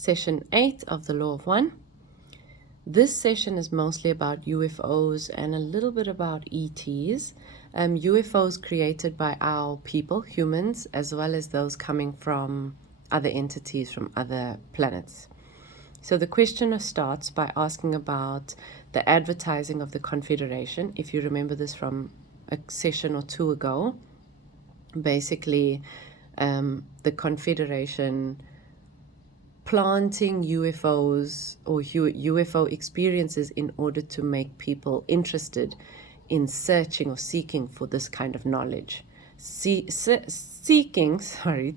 Session 8 of the Law of One. This session is mostly about UFOs and a little bit about ETs. UFOs created by our people, humans, as well as those coming from other entities from other planets. So the questioner starts by asking about the advertising of the Confederation. If you remember this from a session or two ago, basically the Confederation planting UFOs or UFO experiences in order to make people interested in searching or seeking for this kind of knowledge. Seeking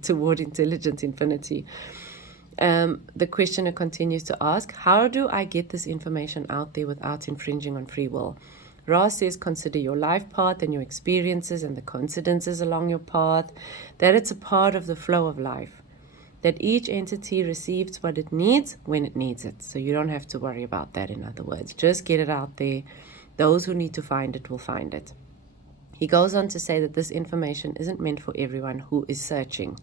toward intelligent infinity. The questioner continues to ask, how do I get this information out there without infringing on free will? Ra says, consider your life path and your experiences and the coincidences along your path, that it's a part of the flow of life, that each entity receives what it needs when it needs it. So you don't have to worry about that, in other words. Just get it out there. Those who need to find it will find it. He goes on to say that this information isn't meant for everyone who is searching.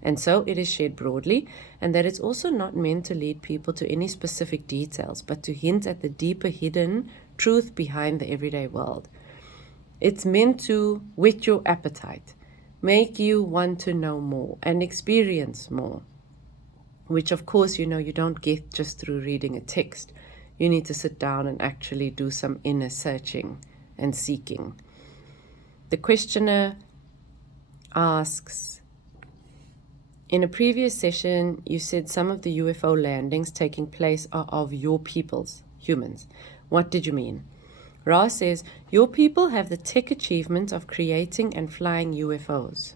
And so it is shared broadly, and that it's also not meant to lead people to any specific details, but to hint at the deeper hidden truth behind the everyday world. It's meant to whet your appetite, make you want to know more and experience more, which of course, you don't get just through reading a text. You need to sit down and actually do some inner searching and seeking. The questioner asks, in a previous session, you said some of the UFO landings taking place are of your peoples, humans. What did you mean? Ra says, your people have the tech achievement of creating and flying UFOs,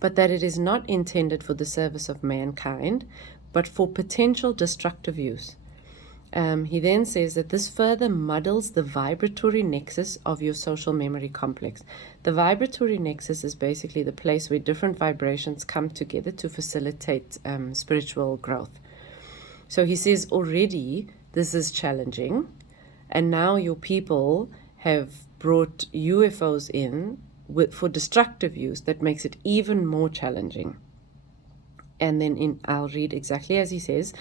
but that it is not intended for the service of mankind, but for potential destructive use. He then says that this further muddles the vibratory nexus of your social memory complex. The vibratory nexus is basically the place where different vibrations come together to facilitate spiritual growth. So he says already this is challenging, and now your people have brought UFOs in for destructive use that makes it even more challenging. And then I'll read exactly as he says,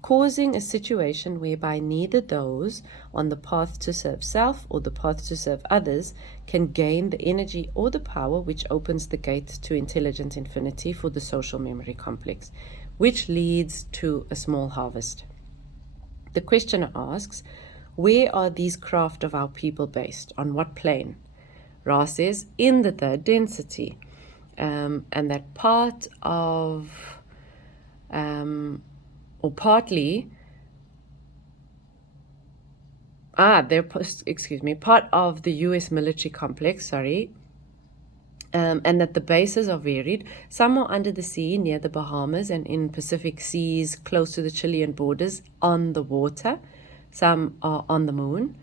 causing a situation whereby neither those on the path to serve self or the path to serve others can gain the energy or the power which opens the gate to intelligent infinity for the social memory complex, which leads to a small harvest. The questioner asks, where are these craft of our people based? On what plane? Ra says, in the third density. And that part of, or partly, part of the U.S. military complex, and that the bases are varied. Some are under the sea near the Bahamas and in Pacific seas close to the Chilean borders on the water. Some are on the moon.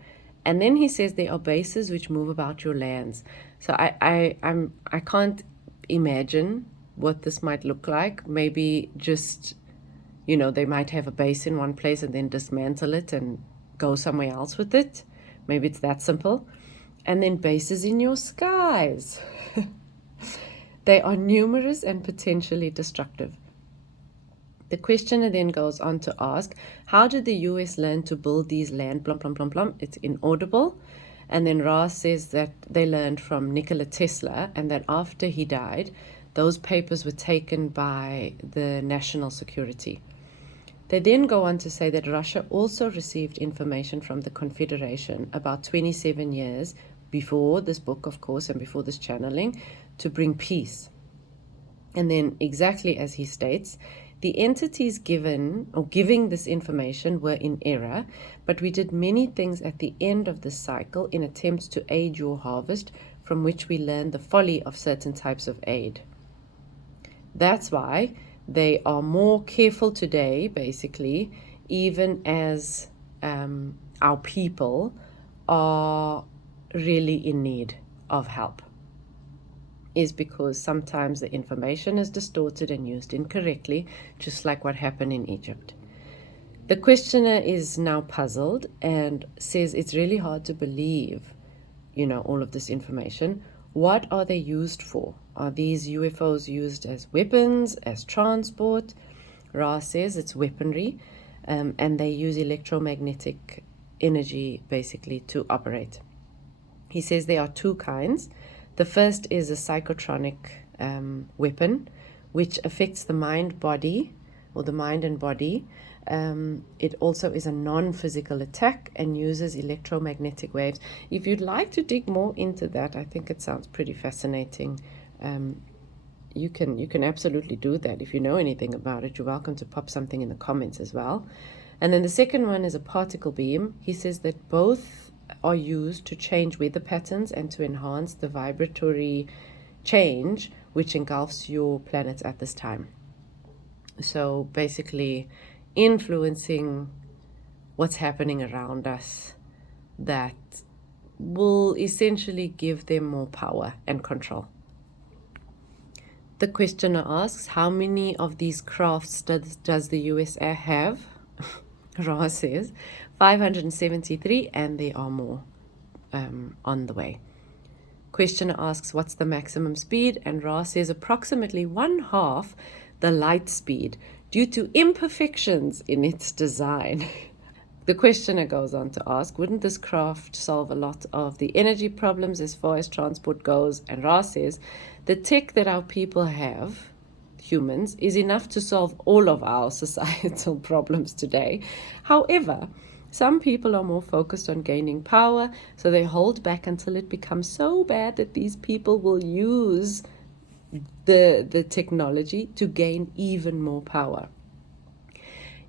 And then he says there are bases which move about your lands. So I can't imagine what this might look like. Maybe just, they might have a base in one place and then dismantle it and go somewhere else with it. Maybe it's that simple. And then bases in your skies. They are numerous and potentially destructive. The questioner then goes on to ask, how did the US learn to build these land, plum, plum, plum, plum? It's inaudible. And then Ra says that they learned from Nikola Tesla, and that after he died, those papers were taken by the national security. They then go on to say that Russia also received information from the Confederation about 27 years before this book, of course, and before this channeling, to bring peace. And then exactly as he states, the entities giving this information were in error, but we did many things at the end of this cycle in attempts to aid your harvest, from which we learned the folly of certain types of aid. That's why they are more careful today, basically, even as our people are really in need of help, is because sometimes the information is distorted and used incorrectly, just like what happened in Egypt. The questioner is now puzzled and says it's really hard to believe, all of this information. What are they used for? Are these UFOs used as weapons, as transport? Ra says it's weaponry, and they use electromagnetic energy basically to operate. He says there are two kinds. The first is a psychotronic weapon, which affects the mind and body. It also is a non-physical attack and uses electromagnetic waves. If you'd like to dig more into that, I think it sounds pretty fascinating. You can absolutely do that. If you know anything about it, you're welcome to pop something in the comments as well. And then the second one is a particle beam. He says that both are used to change weather patterns and to enhance the vibratory change which engulfs your planet at this time. So basically influencing what's happening around us that will essentially give them more power and control. The questioner asks, how many of these crafts does the USA have? Ra says 573, and there are more on the way. Questioner asks, what's the maximum speed? And Ra says approximately 1/2 the light speed due to imperfections in its design. The questioner goes on to ask, wouldn't this craft solve a lot of the energy problems as far as transport goes? And Ra says, the tech that our people have, humans, is enough to solve all of our societal problems today. However, some people are more focused on gaining power, so they hold back until it becomes so bad that these people will use the technology to gain even more power.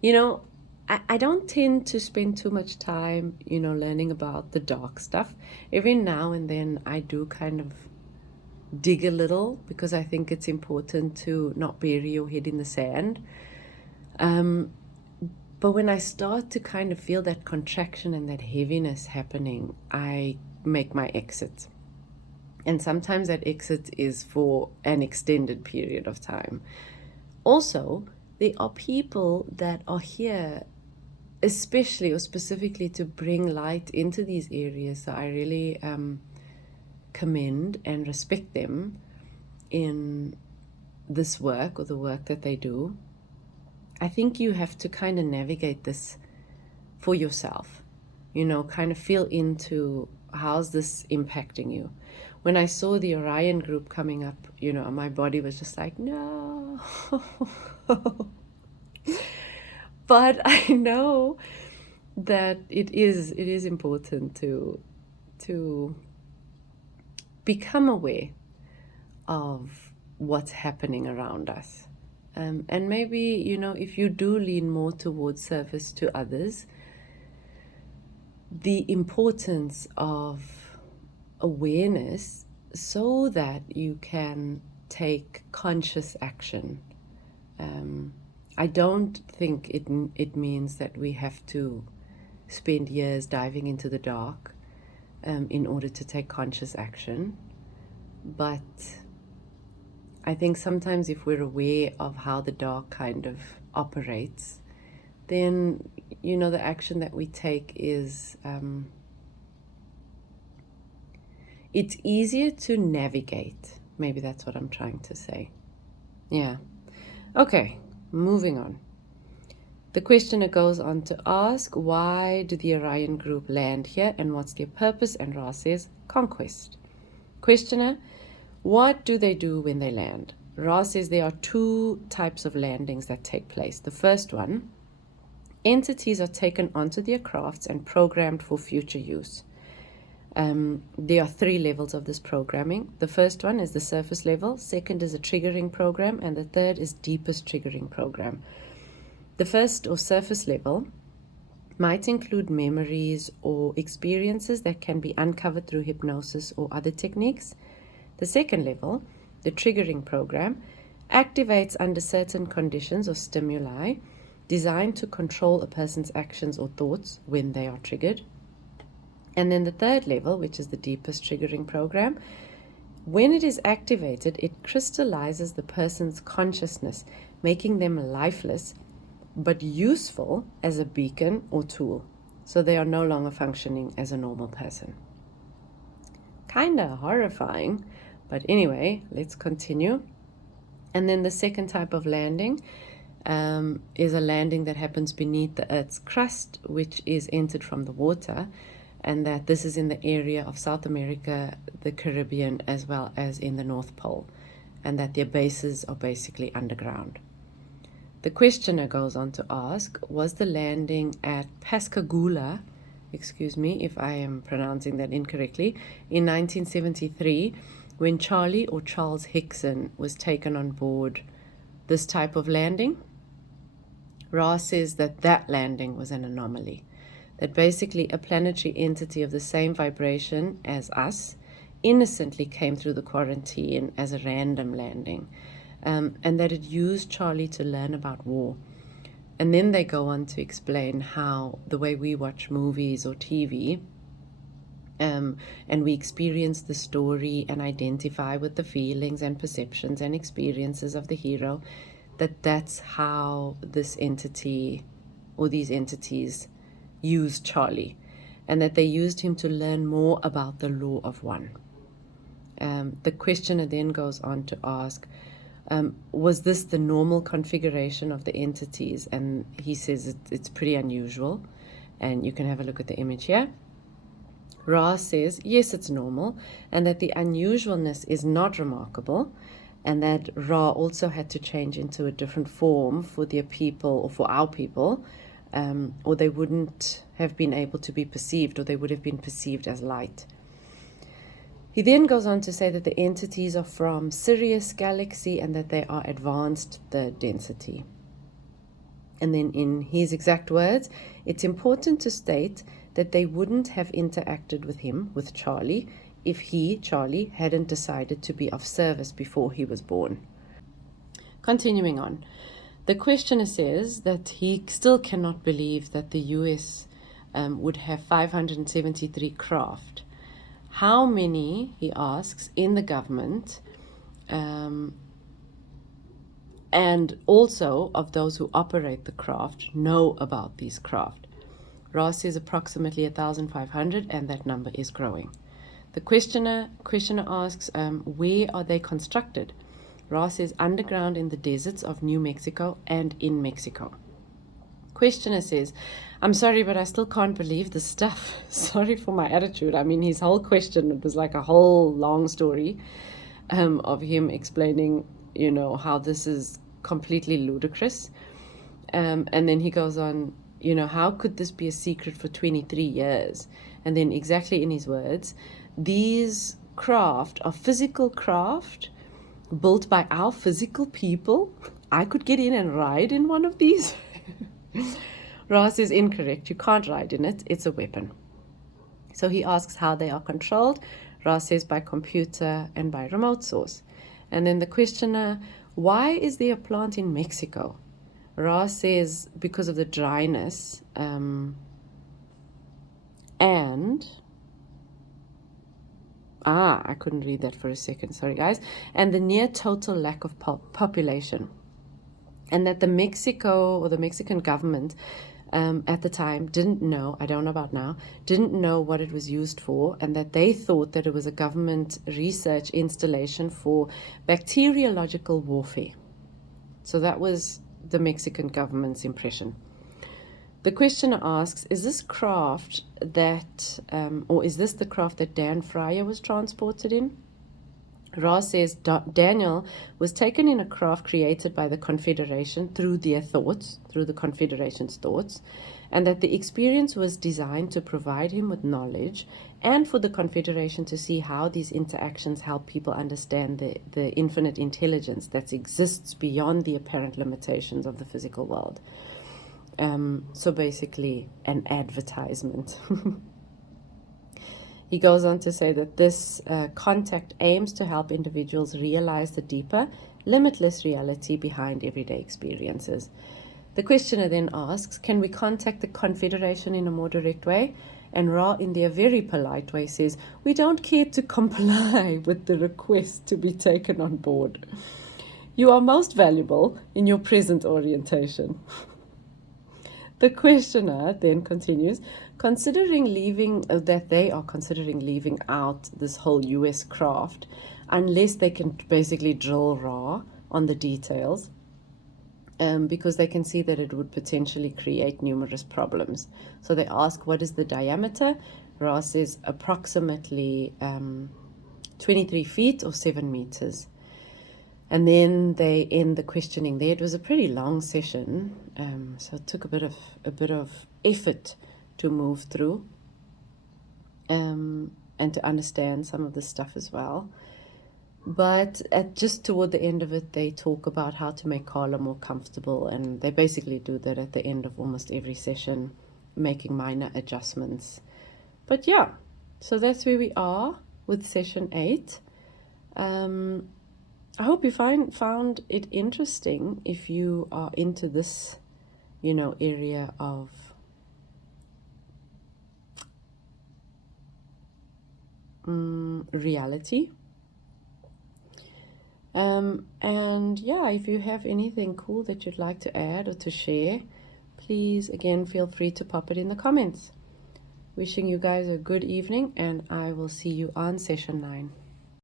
You know, I don't tend to spend too much time, learning about the dark stuff. Every now and then I do kind of dig a little, because I think it's important to not bury your head in the sand. But when I start to kind of feel that contraction and that heaviness happening, I make my exit. And sometimes that exit is for an extended period of time. Also, there are people that are here especially or specifically to bring light into these areas. So I really commend and respect them in this work, or the work that they do. I think you have to kind of navigate this for yourself, kind of feel into how's this impacting you. When I saw the Orion group coming up, my body was just like, no. But I know that it is important to become aware of what's happening around us. And maybe, if you do lean more towards service to others, the importance of awareness so that you can take conscious action. I don't think it means that we have to spend years diving into the dark in order to take conscious action. But I think sometimes if we're aware of how the dark kind of operates, then, the action that we take is, it's easier to navigate. Maybe that's what I'm trying to say. Yeah. Okay, moving on. The questioner goes on to ask, why do the Orion group land here and what's their purpose? And Ra says, conquest. Questioner, what do they do when they land? Ra says there are two types of landings that take place. The first one, entities are taken onto their crafts and programmed for future use. There are 3 levels of this programming. The first one is the surface level, second is a triggering program, and the third is deepest triggering program. The first, or surface level, might include memories or experiences that can be uncovered through hypnosis or other techniques. The second level, the triggering program, activates under certain conditions or stimuli designed to control a person's actions or thoughts when they are triggered. And then the third level, which is the deepest triggering program, when it is activated, it crystallizes the person's consciousness, making them lifeless but useful as a beacon or tool. So they are no longer functioning as a normal person. Kinda horrifying, but anyway, let's continue. And then the second type of landing is a landing that happens beneath the Earth's crust, which is entered from the water, and that this is in the area of South America, the Caribbean, as well as in the North Pole, and that their bases are basically underground. The questioner goes on to ask, was the landing at Pascagoula, excuse me if I am pronouncing that incorrectly, in 1973, when Charlie or Charles Hickson was taken on board this type of landing? Ra says that that landing was an anomaly, that basically a planetary entity of the same vibration as us innocently came through the quarantine as a random landing, and that it used Charlie to learn about war. And then they go on to explain how the way we watch movies or TV, and we experience the story and identify with the feelings and perceptions and experiences of the hero, that's how this entity or these entities used Charlie, and that they used him to learn more about the law of one. The questioner then goes on to ask, was this the normal configuration of the entities? And he says it's pretty unusual, and you can have a look at the image here. Ra says, yes, it's normal, and that the unusualness is not remarkable, and that Ra also had to change into a different form for their people, or for our people, or they wouldn't have been able to be perceived, or they would have been perceived as light. He then goes on to say that the entities are from Sirius Galaxy and that they are advanced third density. And then in his exact words, it's important to state that they wouldn't have interacted with him, with Charlie, if he, Charlie, hadn't decided to be of service before he was born. Continuing on, the questioner says that he still cannot believe that the US would have 573 craft. How many, he asks, in the government, and also of those who operate the craft know about these craft? Ra says approximately 1,500, and that number is growing. The questioner asks, where are they constructed? Ra says underground in the deserts of New Mexico and in Mexico. Questioner says, I'm sorry, but I still can't believe this stuff. Sorry for my attitude. I mean, his whole question was like a whole long story of him explaining, how this is completely ludicrous. And then he goes on, how could this be a secret for 23 years? And then exactly in his words, these craft are physical craft built by our physical people. I could get in and ride in one of these. Ra says incorrect. You can't ride in it. It's a weapon. So he asks how they are controlled. Ra says by computer and by remote source. And then the questioner, why is there a plant in Mexico? Ra says because of the dryness and I couldn't read that for a second, sorry guys, and the near total lack of population, and that the Mexican government at the time didn't know, I don't know about now, didn't know what it was used for, and that they thought that it was a government research installation for bacteriological warfare. So that was the Mexican government's impression. The questioner asks, is this craft that, or is this the craft that Dan Fryer was transported in? Ra says Daniel was taken in a craft created by the Confederation through the Confederation's thoughts, and that the experience was designed to provide him with knowledge and for the Confederation to see how these interactions help people understand the infinite intelligence that exists beyond the apparent limitations of the physical world. So basically an advertisement. He goes on to say that this contact aims to help individuals realize the deeper, limitless reality behind everyday experiences. The questioner then asks, can we contact the Confederation in a more direct way? And Ra, in their very polite way, says, we don't care to comply with the request to be taken on board. You are most valuable in your present orientation. The questioner then continues, that they are considering leaving out this whole US craft unless they can basically drill Ra on the details. because they can see that it would potentially create numerous problems. So they ask, what is the diameter? Ra says approximately 23 feet or 7 meters. And then they end the questioning there. It was a pretty long session, so it took a bit of effort to move through, and to understand some of the stuff as well. But just toward the end of it, they talk about how to make Carla more comfortable, and they basically do that at the end of almost every session, making minor adjustments. But yeah, so that's where we are with session 8. I hope you found it interesting if you are into this, area of reality. And yeah, if you have anything cool that you'd like to add or to share, please, again, feel free to pop it in the comments. Wishing you guys a good evening, and I will see you on session 9.